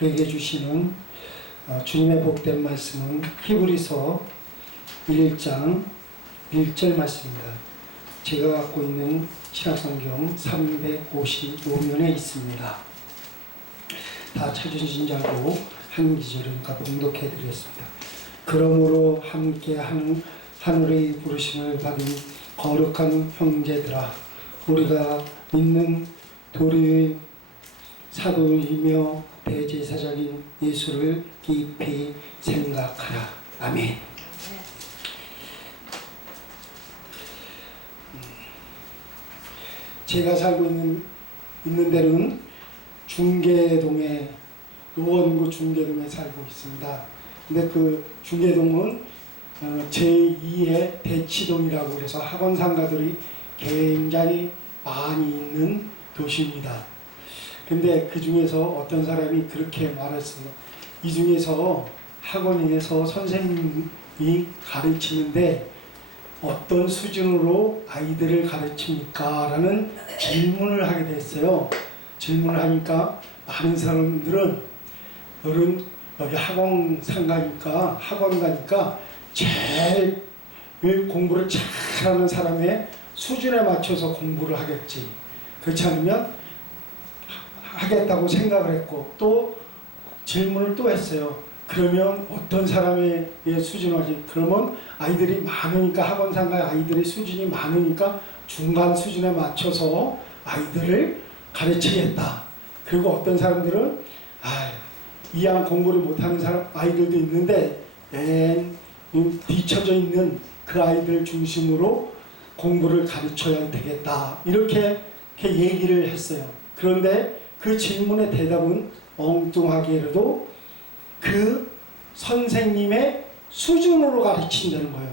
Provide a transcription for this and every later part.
우리에게 주시는 주님의 복된 말씀은 히브리서 1장 1절 말씀입니다. 제가 갖고 있는 신약성경 355면에 있습니다. 다 찾으신 줄 알고 한 기절을 봉독해 드리겠습니다. 그러므로 함께 하늘의 부르심을 받은 거룩한 형제들아, 우리가 믿는 도리의 사도이며 대제사장인 예수를 깊이 생각하라. 아멘. 제가 살고 있는 데는 중계동에, 노원구 중계동에 살고 있습니다. 근데 그 중계동은 제2의 대치동이라고 해서 학원 상가들이 굉장히 많이 있는 도시입니다. 근데 그 중에서 어떤 사람이 그렇게 말했어요. 이 중에서 학원에서 선생님이 가르치는데 어떤 수준으로 아이들을 가르칩니까? 라는 질문을 하게 됐어요. 질문을 하니까 많은 사람들은 여기 학원 상가니까, 학원 가니까 제일 공부를 잘하는 사람의 수준에 맞춰서 공부를 하겠지. 그렇지 않으면 하겠다고 생각을 했고, 또 질문을 또 했어요. 그러면 어떤 사람의 수준이지? 그러면 아이들이 많으니까, 학원 상가의 아이들의 수준이 많으니까 중간 수준에 맞춰서 아이들을 가르치겠다. 그리고 어떤 사람들은 이왕 공부를 못하는 아이들도 있는데 맨 뒤쳐져 있는 그 아이들 중심으로 공부를 가르쳐야 되겠다. 이렇게 얘기를 했어요. 그런데 그 질문의 대답은 엉뚱하게라도 그 선생님의 수준으로 가르친다는 거예요.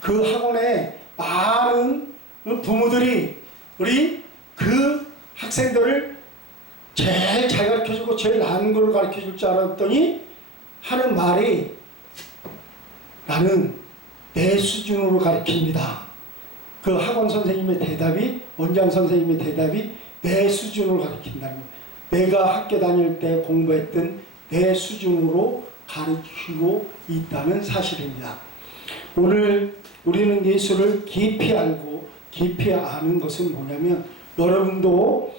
그 학원에 많은 부모들이 우리 그 학생들을 제일 잘 가르쳐주고 제일 나은 걸 가르쳐줄 줄 알았더니 하는 말이, 나는 내 수준으로 가르칩니다. 그 학원 선생님의 대답이, 원장 선생님의 대답이 내 수준으로 가르친다는 거예요. 내가 학교 다닐 때 공부했던 내 수준으로 가르치고 있다는 사실입니다. 오늘 우리는 예수를 깊이 알고 깊이 아는 것은 뭐냐면, 여러분도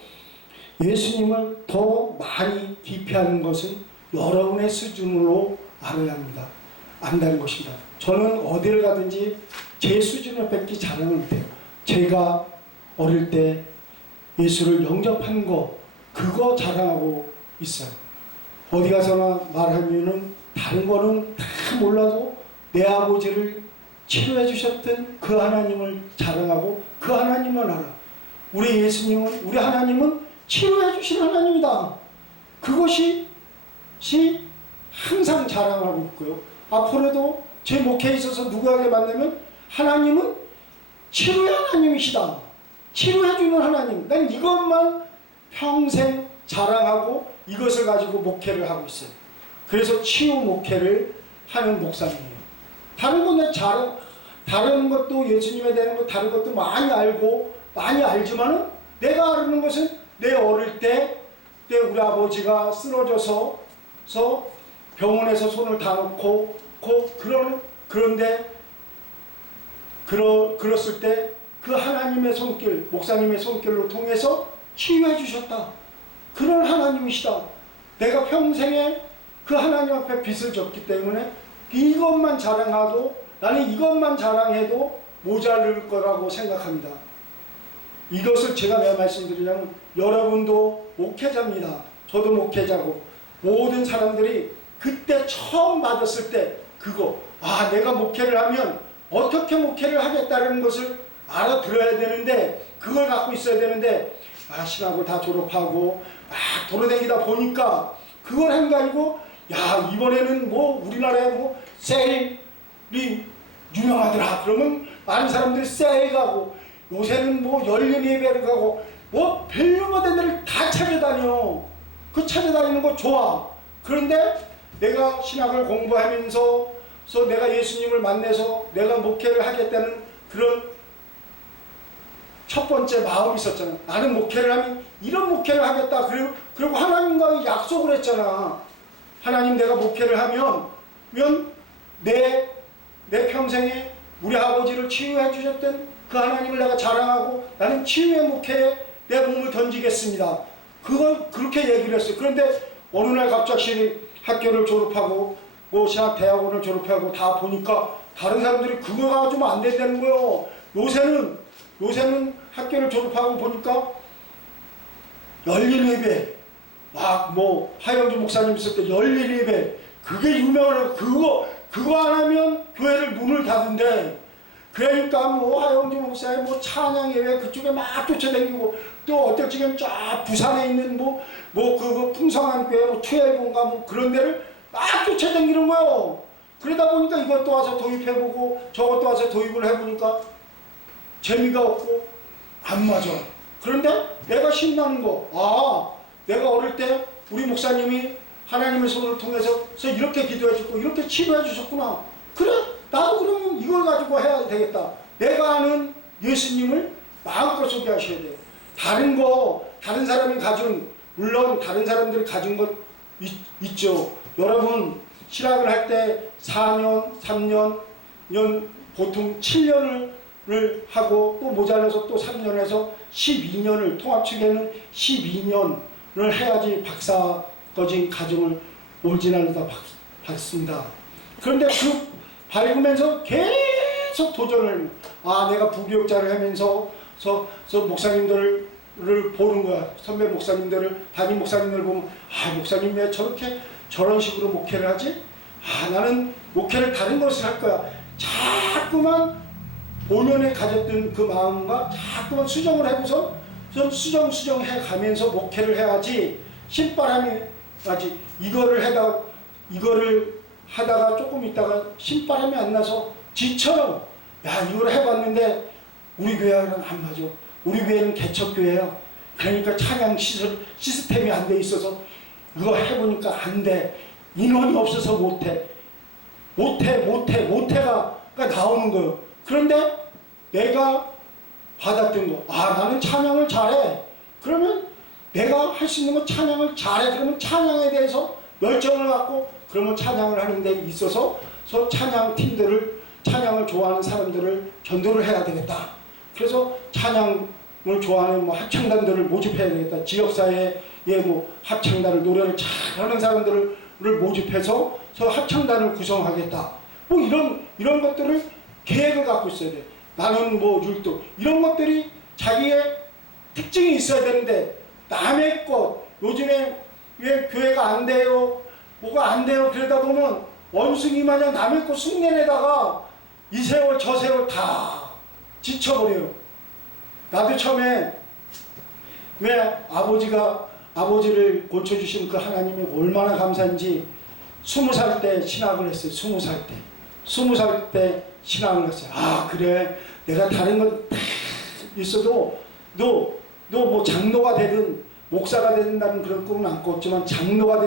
예수님을 더 많이 깊이 아는 것은 여러분의 수준으로 알아야 합니다. 안다는 것입니다. 저는 어디를 가든지 제 수준을 뺏기 자랑을 못해요. 제가 어릴 때 예수를 영접한 거, 그거 자랑하고 있어요. 어디 가서나 말하면은 다른 거는 다 몰라도 내 아버지를 치료해 주셨던 그 하나님을 자랑하고 그 하나님만 알아. 우리 예수님은, 우리 하나님은 치료해 주신 하나님이다. 그것이 항상 자랑하고 있고요. 앞으로도 제 목회에 있어서 누구에게 만나면 하나님은 치료의 하나님이시다. 치료해주는 하나님. 난 이것만 평생 자랑하고 이것을 가지고 목회를 하고 있어요. 그래서 치유 목회를 하는 목사님이에요. 다른 것도 예수님에 대한 것, 다른 것도 많이 알고 많이 알지만은 내가 아는 것은 내 어릴 때 우리 아버지가 쓰러져서 병원에서 손을 다 놓고 그랬을 때 그 하나님의 손길, 목사님의 손길로 통해서 치유해 주셨다. 그런 하나님이시다. 내가 평생에 그 하나님 앞에 빚을 졌기 때문에 이것만 자랑해도, 나는 이것만 자랑해도 모자랄 거라고 생각합니다. 이것을 제가 왜 말씀드리냐면, 여러분도 목회자입니다. 저도 목회자고, 모든 사람들이 그때 처음 받았을 때 내가 목회를 하면 어떻게 목회를 하겠다는 것을 알아들어야 되는데, 그걸 갖고 있어야 되는데, 신학을 다 졸업하고 막 돌아다니다 보니까 그걸 한 게 아니고, 이번에는 우리나라에 세일이 유명하더라. 그러면 많은 사람들이 세일 가고, 요새는 열린 예배를 가고, 별로된 데를 다 찾아다녀. 그 찾아다니는 거 좋아. 그런데 내가 신학을 공부하면서 내가 예수님을 만나서 내가 목회를 하겠다는 그런 첫 번째 마음이 있었잖아. 나는 목회를 하면 이런 목회를 하겠다. 그리고 하나님과 약속을 했잖아. 하나님, 내가 목회를 하면 내 평생에 우리 아버지를 치유해 주셨던 그 하나님을 내가 자랑하고 나는 치유의 목회에 내 몸을 던지겠습니다. 그걸 그렇게 얘기를 했어요. 그런데 어느 날 갑자기 학교를 졸업하고 뭐 신학 대학원을 졸업하고 다 보니까 다른 사람들이 그거 가지고는 안 된다는 거예요. 요새는 학교를 졸업하고 보니까 열린 예배, 막 뭐 하영주 목사님 있을 때 열린 예배, 그게 유명하고 그거 안 하면 교회를 문을 닫은대. 그러니까 뭐 하영주 목사님 뭐 찬양 예배 그쪽에 막 쫓아다니고, 또 어떨 적엔 쫙 부산에 있는 그 풍성한 교회 뭐 투엘본가 뭐 그런 데를 막 쫓아다니는 거예요. 그러다 보니까 이것도 와서 도입해보고 저것도 와서 도입을 해보니까 재미가 없고 안 맞아. 그런데 내가 신나는 거, 내가 어릴 때 우리 목사님이 하나님의 손을 통해서 이렇게 기도해 주고 이렇게 치료해 주셨구나. 그래, 나도 그러면 이걸 가지고 해야 되겠다. 내가 아는 예수님을 마음껏 소개하셔야 돼요. 다른 사람이 가진, 물론 다른 사람들이 가진 것 있죠. 여러분, 신학을 할 때 4년, 3년, 보통 7년을 하고 또 모자라서 또 3년 해서 12년을, 통합측에는 12년을 해야지 박사까지 과정을 올진하려다 받습니다. 그런데 그 밟으면서 계속 도전을, 내가 부교육자를 하면서 목사님들을 보는 거야. 선배 목사님들을, 담임 목사님들을 보면, 목사님 왜 저런 식으로 목회를 하지? 나는 목회를 다른 것을 할 거야. 자꾸만 본연에 가졌던 그 마음과 자꾸만 수정을 해서 좀 수정해 가면서 목회를 해야지, 신바람이 나지. 이거를 하다가 조금 있다가 신바람이 안 나서 지쳐요. 이걸 해봤는데 우리 교회는 안 맞아. 우리 교회는 개척교회야. 그러니까 찬양 시스템이 안 돼 있어서 이거 해보니까 안 돼. 인원이 없어서 못해가 나오는 거예요. 그런데 내가 받았던 거, 나는 찬양을 잘해. 그러면 내가 할 수 있는 건 찬양을 잘해. 그러면 찬양에 대해서 열정을 갖고, 그러면 찬양을 하는 데 있어서 찬양 팀들을, 찬양을 좋아하는 사람들을 전도를 해야 되겠다. 그래서 찬양을 좋아하는 합창단들을 모집해야 되겠다. 지역사회에 합창단을, 노래를 잘하는 사람들을 모집해서 합창단을 구성하겠다. 이런 것들을 계획을 갖고 있어야 돼. 나는 율동, 이런 것들이 자기의 특징이 있어야 되는데, 남의 것, 요즘에 왜 교회가 안 돼요, 뭐가 안 돼요, 그러다 보면 원숭이 마냥 남의 것 흉내내다가 이 세월 저 세월 다 지쳐버려요. 나도 처음에 왜 아버지를 고쳐주신 그 하나님이 얼마나 감사한지 20살 때 신학을 했어요. 20살 때 신학을 했어요. 그래, 내가 다른 건 다 있어도 너 뭐 장로가 되든 목사가 된다는 그런 꿈은 안 꿨지만 장로가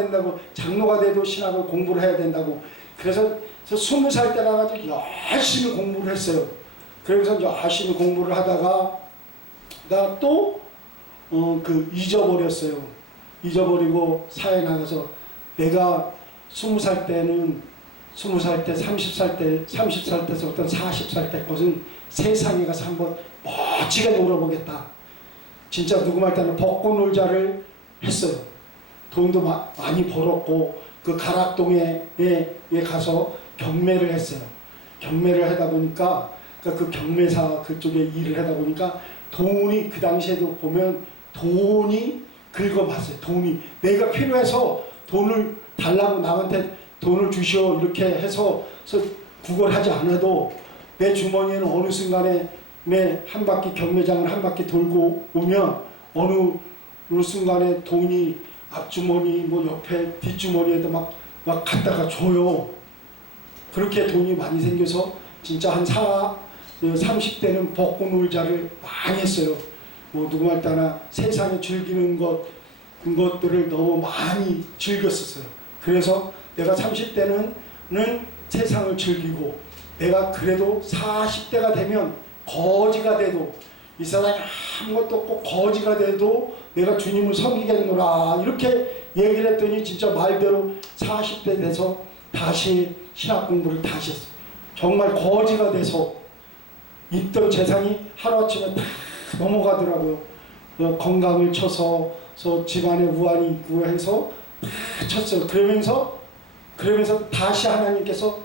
돼도 신학을 공부를 해야 된다고. 그래서 20살 때 가가지고 열심히 공부를 했어요. 그래서 열심히 공부를 하다가 나 또 잊어버렸어요. 잊어버리고 사회 나가서, 내가 20살 때, 30살 때서부터 40살 때 것은 세상에 가서 한번 멋지게 놀아보겠다. 진짜 누구 말 때는 벚꽃 놀자를 했어요. 돈도 많이 벌었고, 그 가락동에 가서 경매를 했어요. 경매를 하다 보니까, 그 경매사 그쪽에 일을 하다 보니까 돈이, 그 당시에도 보면 돈이 긁어봤어요. 돈이 내가 필요해서 돈을 달라고, 남한테 돈을 주시오 이렇게 해서 구걸하지 않아도 내 주머니에는 어느 순간에 한 바퀴, 경매장을 한 바퀴 돌고 오면 어느 순간에 돈이 앞주머니 옆에 뒷주머니에도 막 갖다가 줘요. 그렇게 돈이 많이 생겨서 진짜 한 30대는 벚꽃 놀자를 많이 했어요. 누구 말 따나 세상에 즐기는 것들을 너무 많이 즐겼었어요. 그래서 내가 30대는 세상을 즐기고, 내가 그래도 40대가 되면 거지가 돼도 이 세상에 아무것도 없고 거지가 돼도 내가 주님을 섬기겠노라 이렇게 얘기를 했더니 진짜 말대로 40대 돼서 다시 신학 공부를 다시 했어요. 정말 거지가 돼서 있던 재산이 하루아침에 다 넘어가더라고요. 건강을 쳐서 집안에 우환이 있고 해서 다 쳤어요. 그러면서 다시 하나님께서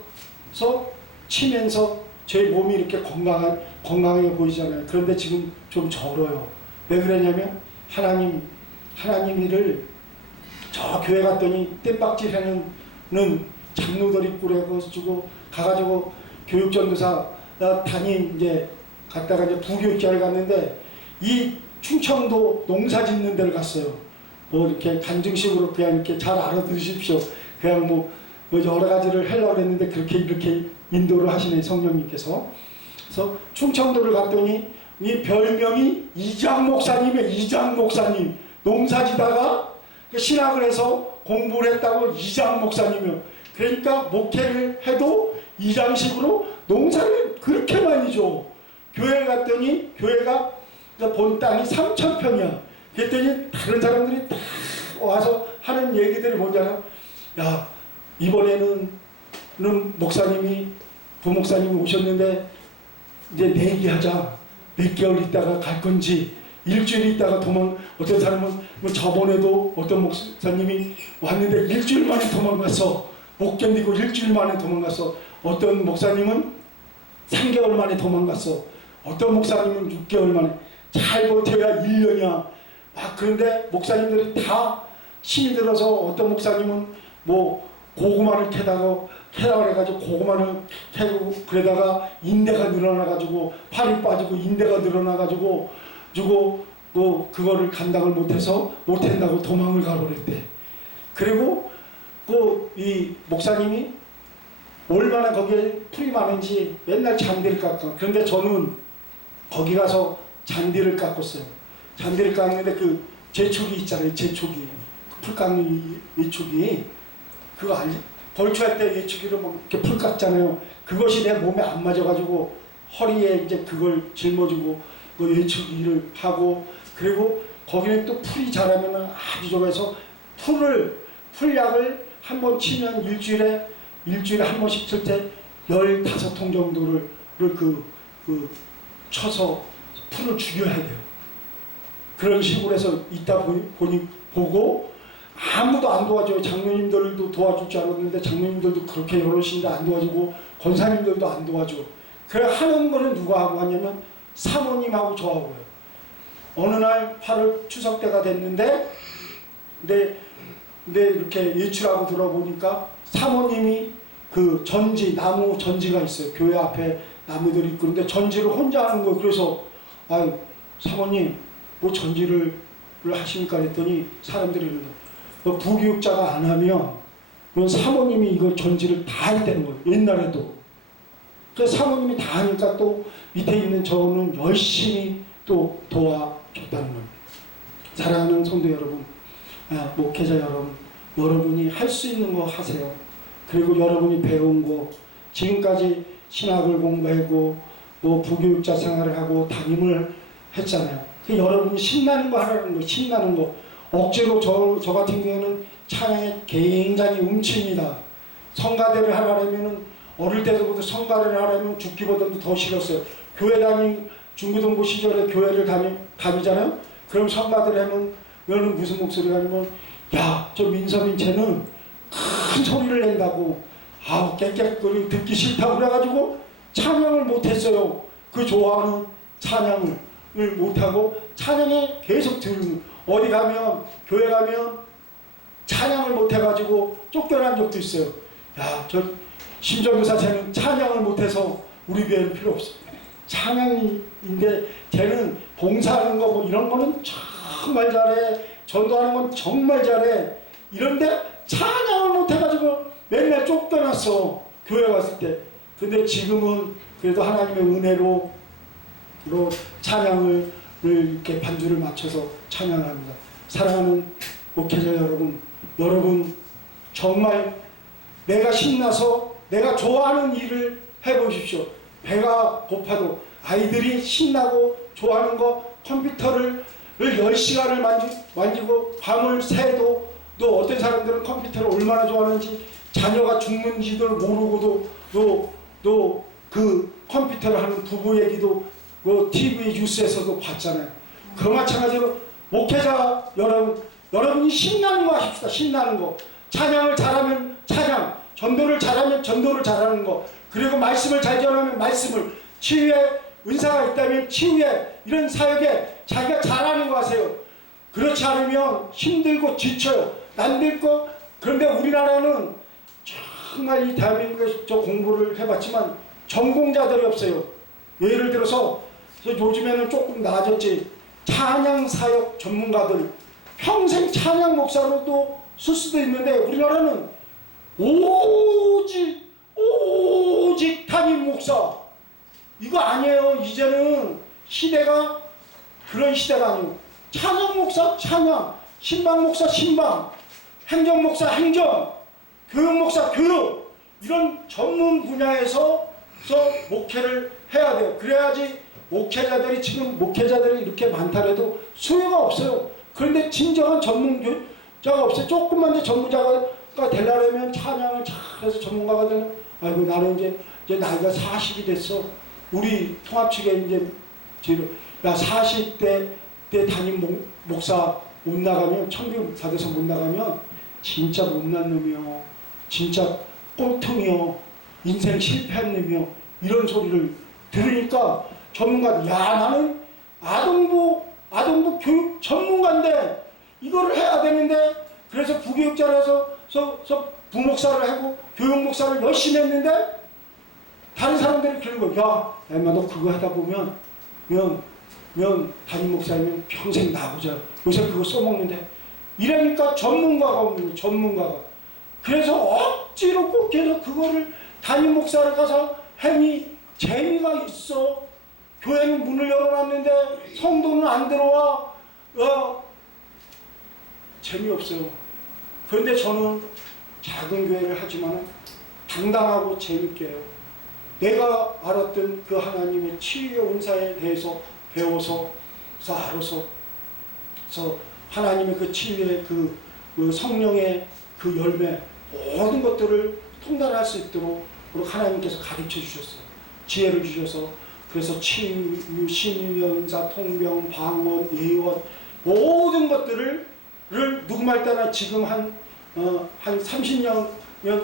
치면서 제 몸이 이렇게 건강하게 보이잖아요. 그런데 지금 좀 절어요. 왜 그러냐면 하나님 일을 저 교회 갔더니 땜박질 하는 장로들이 꾸려가지고 가가지고 교육전도사 담임 이제 갔다가 이제 부교육자를 갔는데 이 충청도 농사 짓는 데를 갔어요. 뭐 이렇게 간증식으로 그냥 이렇게 잘 알아들으십시오. 그냥 뭐 여러 가지를 하려고 했는데 그렇게 이렇게 인도를 하시네 성령님께서. 그래서 충청도를 갔더니 이 별명이 이장 목사님이에요. 이장 목사님. 농사지다가 신학을 해서 공부를 했다고 이장 목사님이요. 그러니까 목회를 해도 이장식으로 농사를 그렇게 많이 줘. 교회 갔더니 교회가 본 땅이 3,000평이야. 그랬더니 다른 사람들이 다 와서 하는 얘기들이 뭐냐면 야 이번에는 부목사님이 오셨는데 이제 내기하자. 몇 개월 있다가 갈 건지 일주일 있다가 어떤 사람은 뭐 저번에도 어떤 목사님이 왔는데 일주일 만에 도망갔어. 못 견디고 일주일 만에 도망갔어. 어떤 목사님은 3개월 만에 도망갔어. 어떤 목사님은 6개월 만에. 잘 버텨야 1년이야. 그런데 목사님들이 다 힘이 들어서 어떤 목사님은 뭐 고구마를 캐다가 해가지고 고구마를 캐고 그러다가 인대가 늘어나가지고 팔이 빠지고 인대가 늘어나가지고 그거를 감당을 못한다고 도망을 가버렸대. 그리고 이 목사님이 얼마나 거기에 풀이 많은지 맨날 잔디를 깎아. 그런데 저는 거기 가서 잔디를 깎았어요. 잔디를 깎는데 그 제초기 있잖아요. 제초기. 풀 깎는 예초기. 그거 알지? 벌초할 때 예초기로 막 이렇게 풀 깎잖아요. 그것이 내 몸에 안 맞아가지고 허리에 이제 그걸 짊어지고 그 예초기를 하고 그리고 거기는 또 풀이 자라면 아주 좋아해서 풀약을 한 번 치면 일주일에 한 번씩 칠 때 15통 정도를 쳐서 풀을 죽여야 돼요. 그런 식으로 해서 있다 보고 아무도 안 도와줘요. 장로님들도 도와줄 줄 알았는데 장로님들도 그렇게 여럿인데 안 도와주고 권사님들도 안 도와줘. 그래 하는 거는 누가 하고 하냐면 사모님하고 저하고요. 어느 날 8월 추석 때가 됐는데 근데 이렇게 예출하고 들어보니까 사모님이 그 나무 전지가 있어요. 교회 앞에 나무들이 있고 그런데 전지를 혼자 하는 거예요. 그래서 아유 사모님 뭐 전지를 하십니까 그랬더니 사람들이 이러는 거예요. 부교육자가 안 하면 사모님이 이걸 전지를 다 했다는 거예요. 옛날에도. 그래서 사모님이 다 하니까 또 밑에 있는 저는 열심히 또 도와줬다는 거예요. 사랑하는 성도 여러분, 목회자 여러분이 할 수 있는 거 하세요. 그리고 여러분이 배운 거 지금까지 신학을 공부하고 뭐 부교육자 생활을 하고 담임을 했잖아요. 그 여러분이 신나는 거 하라는 거, 신나는 거. 억지로 저 같은 경우에는 찬양에 굉장히 움츠입니다. 성가대를 하려면 어릴 때부터 성가대를 하려면 죽기보다도 더 싫었어요. 교회 중고등부 시절에 교회를 다니잖아요. 그럼 성가대를 하면 무슨 목소리가 아니면 야, 저 민서민 쟤는 큰 소리를 낸다고 깨끗거리 듣기 싫다고 그래가지고 찬양을 못했어요. 그 좋아하는 찬양을 못하고 찬양에 계속 들는 어디 가면 교회 가면 찬양을 못해가지고 쫓겨난 적도 있어요. 야, 저 심정교사 쟤는 찬양을 못해서 우리 교회는 필요 없어. 찬양인데 쟤는 봉사하는 거 뭐 이런 거는 정말 잘해. 전도하는 건 정말 잘해. 이런데 찬양을 못해가지고 맨날 쫓겨났어. 교회 왔을 때. 근데 지금은 그래도 하나님의 은혜로 찬양을 이렇게 반주를 맞춰서 찬양합니다. 사랑하는 목회자 여러분 정말 내가 신나서 내가 좋아하는 일을 해보십시오. 배가 고파도 아이들이 신나고 좋아하는 거 컴퓨터를 10시간을 만지고 밤을 새도 또 어떤 사람들은 컴퓨터를 얼마나 좋아하는지 자녀가 죽는지도 모르고도 또 그 컴퓨터를 하는 부부 얘기도 그 TV 뉴스에서도 봤잖아요. 그 마찬가지로 목회자 여러분이 신나는 거 하십시다. 신나는 거. 찬양을 잘하면 찬양, 전도를 잘하면 전도를 잘하는 거, 그리고 말씀을 잘 전하면 말씀을, 치유의 은사가 있다면 치유의 이런 사역에 자기가 잘하는 거 하세요. 그렇지 않으면 힘들고 지쳐요. 남들거. 그런데 우리나라는 정말 이 대한민국에서 저 공부를 해봤지만 전공자들이 없어요. 예를 들어서 요즘에는 조금 나아졌지. 찬양 사역 전문가들 평생 찬양 목사로도 쓸 수도 있는데 우리나라는 오직 담임 목사 이거 아니에요. 이제는 시대가 그런 시대가 아니에요. 찬양 목사 찬양, 신방 목사 신방, 행정 목사 행정, 교육 목사 교육, 이런 전문 분야에서 목회를 해야 돼요. 그래야지 목회자들이, 지금 목회자들이 이렇게 많다래도 수요가 없어요. 그런데 진정한 전문자가 없어요. 조금만 이제 전문자가 되려면 찬양을 잘해서 전문가가 되면, 아이고 나는 이제 나이가 40이 됐어. 우리 통합 측에 이제 야 40대 때 담임 목사 못 나가면, 청빙 받아서 못 나가면 진짜 못난 놈이요, 진짜 꼴통이요, 인생 실패한 놈이요, 이런 소리를 들으니까 전문가, 야 나는 아동부 교육 전문가인데 이거를 해야 되는데, 그래서 부교육자라서 부목사를 하고 교육목사를 열심히 했는데 다른 사람들이 그러는 거야. 야 엄마 너 그거 하다 보면 담임 목사님은 평생 나보자. 요새 그거 써먹는데. 이러니까 전문가가 없는 거예요. 전문가가. 그래서 억지로 꼭 해서 그거를 담임 목사를 가서 하니 재미가 있어. 교회는 문을 열어놨는데 성도는 안 들어와. 재미없어요. 그런데 저는 작은 교회를 하지만 당당하고 재밌게 해요. 내가 알았던 그 하나님의 치유의 은사에 대해서 배워서 알아서 하나님의 그 치유의 그 성령의 그 열매, 모든 것들을 통달할 수 있도록 하나님께서 가르쳐 주셨어요. 지혜를 주셔서. 그래서 치유, 신유의 은사, 통병, 방언, 예언, 모든 것들을 누구 말 따나 지금 한 30년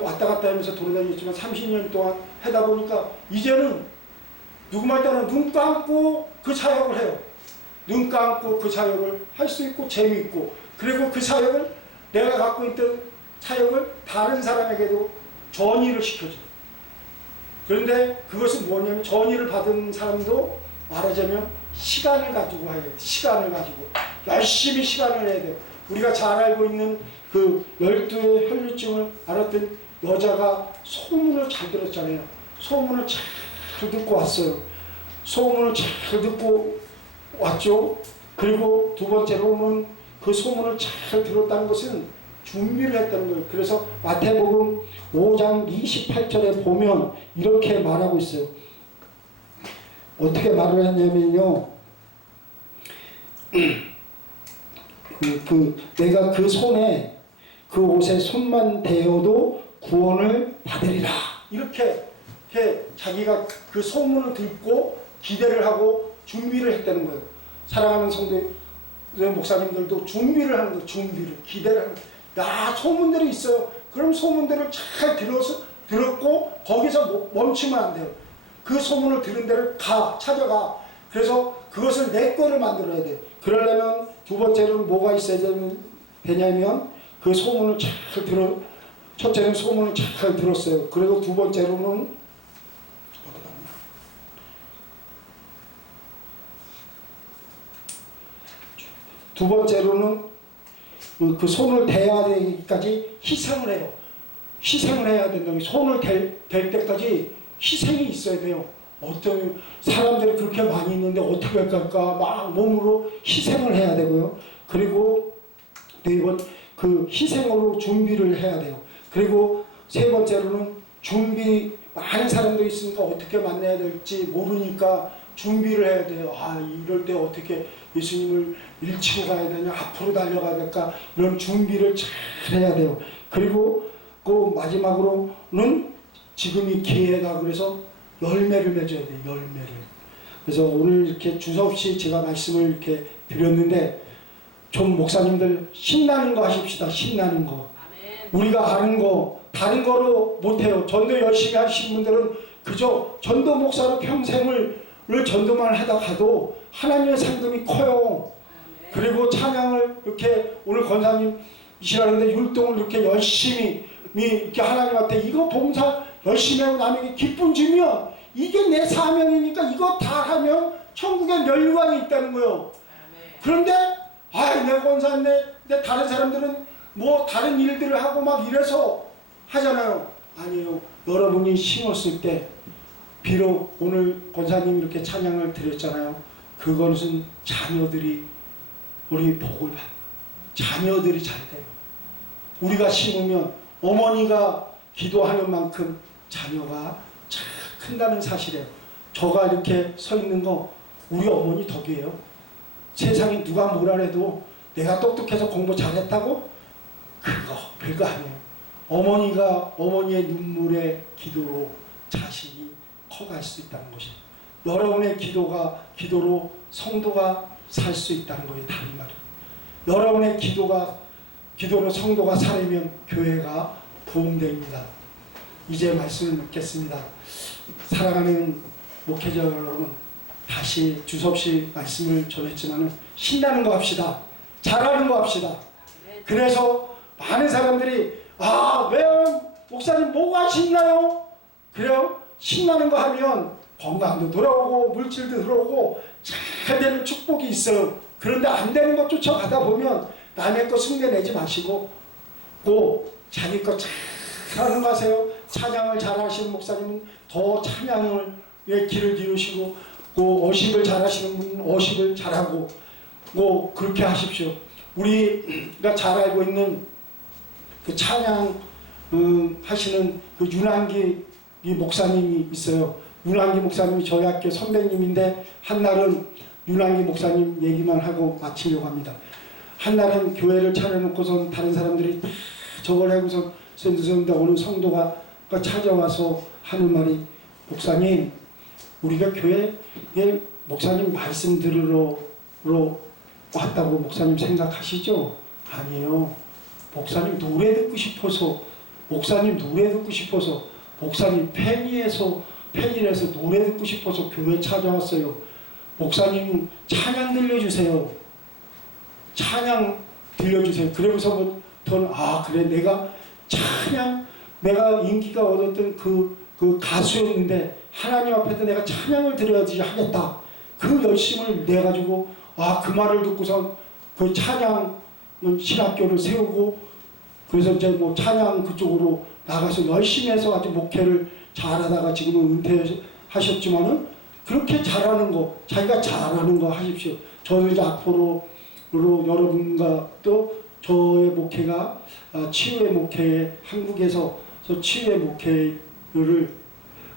왔다 갔다 하면서 돌아다녔지만 30년 동안 하다 보니까 이제는 누구 말 따나 눈 감고 그 사역을 해요. 눈 감고 그 사역을 할 수 있고 재미있고, 그리고 그 사역을, 내가 갖고 있던 사역을 다른 사람에게도 전이를 시켜줘요. 그런데 그것은 뭐냐면, 전이를 받은 사람도 말하자면 시간을 가지고 해야 돼요. 시간을 가지고 열심히 시간을 해야 돼요. 우리가 잘 알고 있는 그 12의 혈류증을 앓았던 여자가 소문을 잘 들었잖아요. 소문을 잘 듣고 왔어요. 소문을 잘 듣고 왔죠. 그리고 두 번째로는 그 소문을 잘 들었다는 것은 준비를 했다는 거예요. 그래서 마태복음 5장 28절에 보면 이렇게 말하고 있어요. 어떻게 말을 했냐면요. 내가 그 손에, 그 옷에 손만 대어도 구원을 받으리라. 이렇게 자기가 그 소문을 듣고 기대를 하고 준비를 했다는 거예요. 사랑하는 성도 목사님들도 준비를 하는 거예요. 기대를 하는 거예요. 야, 소문들이 있어요. 그럼 소문들을 잘 들었고 거기서 멈추면 안 돼요. 그 소문을 들은 데를 찾아가. 그래서 그것을 내 거를 만들어야 돼. 그러려면 두 번째로는 뭐가 있어야 되냐면, 그 소문을 잘 첫째는 소문을 잘 들었어요. 그리고 두 번째로는 그 손을 대야 되기까지 희생을 해요. 희생을 해야 된다고. 손을 댈 때까지 희생이 있어야 돼요. 어떤 사람들이 그렇게 많이 있는데 어떻게 할까, 막 몸으로 희생을 해야 되고요. 그리고 네 번, 그 희생으로 준비를 해야 돼요. 그리고 세 번째로는 많은 사람들이 있으니까 어떻게 만나야 될지 모르니까 준비를 해야 돼요. 아, 이럴 때 어떻게 예수님을 일치고 가야 되냐, 앞으로 달려가야 될까, 이런 준비를 잘 해야 돼요. 그리고 그 마지막으로는 지금이 기회다. 그래서 열매를 맺어야 돼요. 열매를. 그래서 오늘 이렇게 주저없이 제가 말씀을 이렇게 드렸는데, 좀 목사님들 신나는 거 하십시다. 신나는 거. 우리가 아는 거 다른 거로 못해요. 전도 열심히 하시는 분들은 그저 전도 목사로 평생을 전도만 하다 가도 하나님의 상급이 커요. 그리고 찬양을 이렇게 오늘 권사님이시라는데 율동을 이렇게 열심히 이렇게 하나님한테 이거 봉사 열심히 하고 남에게 기쁨 주면 이게 내 사명이니까 이거 다 하면 천국에 멸관이 있다는 거예요. 그런데 내 권사님 내 다른 사람들은 뭐 다른 일들을 하고 막 이래서 하잖아요. 아니에요. 여러분이 심었을 때 비록 오늘 권사님 이렇게 찬양을 드렸잖아요. 그것은 자녀들이 우리 복을 받는 자녀들이 잘 돼요. 우리가 심으면 어머니가 기도하는 만큼 자녀가 잘 큰다는 사실이에요. 저가 이렇게 서 있는 거 우리 어머니 덕이에요. 세상에 누가 뭐라 해도 내가 똑똑해서 공부 잘했다고? 그거 아니에요. 어머니가 어머니의 눈물의 기도로 자식이 커갈 수 있다는 것이에요. 여러분의 기도로 성도가 살 수 있다는 거예요. 다른 말이에요. 여러분의 기도로 성도가 살면 교회가 부흥됩니다. 이제 말씀을 맺겠습니다. 사랑하는 목회자 여러분, 다시 주섭씨 말씀을 전했지만 신나는 거 합시다. 잘하는 거 합시다. 그래서 많은 사람들이 왜 목사님 뭐가 신나요? 그래요? 신나는 거 하면 건강도 돌아오고 물질도 들어오고 잘 되는 축복이 있어요. 그런데 안 되는 것 쫓아가다 보면 남의 거 흉내내지 마시고 꼭 자기 거 잘하는 거 하세요. 찬양을 잘하시는 목사님은 더 찬양을 길을 기르시고 어십을 잘하시는 분은 어십을 잘하고 그렇게 하십시오. 우리가 잘 알고 있는 그 찬양 하시는 그 윤한기 목사님이 있어요. 윤한기 목사님이 저희 학교 선배님인데 한날은 윤한기 목사님 얘기만 하고 마치려고 합니다. 한날은 교회를 차려놓고선 다른 사람들이 다 저걸 하고서 선생님인데 어느 성도가 찾아와서 하는 말이 목사님 우리가 교회에 목사님 말씀 들으러 왔다고 목사님 생각하시죠? 아니에요. 목사님 노래 듣고 싶어서 목사님 팬이라서 노래 듣고 싶어서 교회 찾아왔어요. 목사님 찬양 들려주세요. 그러고서부터는 그래 내가 인기가 얻었던 그 가수였는데 하나님 앞에서 내가 찬양을 드려야지 하겠다. 그 열심을 내가지고 그 말을 듣고서 그 찬양 신학교를 세우고 그래서 이제 뭐 찬양 그쪽으로 나가서 열심히 해서 아주 목회를 잘하다가 지금은 은퇴하셨지만은 그렇게 잘하는 거 자기가 잘하는 거 하십시오. 저도 이제 앞으로 여러분과 또 저의 목회가 치유의 목회 한국에서 치유의 목회를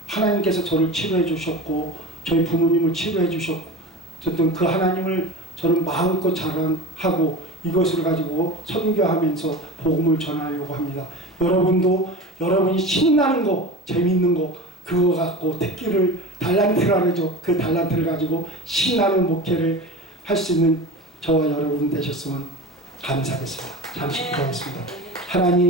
하나님께서 저를 치료해 주셨고 저희 부모님을 치료해 주셨고 어쨌든 그 하나님을 저는 마음껏 자랑하고 이것을 가지고 선교하면서 복음을 전하려고 합니다. 여러분도 여러분이 신나는 거 재밌는 거 그거 갖고 특기를 달란트라 그러죠. 그 달란트를 가지고 신나는 목회를 할 수 있는 저와 여러분 되셨으면 감사하겠습니다. 잠시 기도하겠습니다. 하나님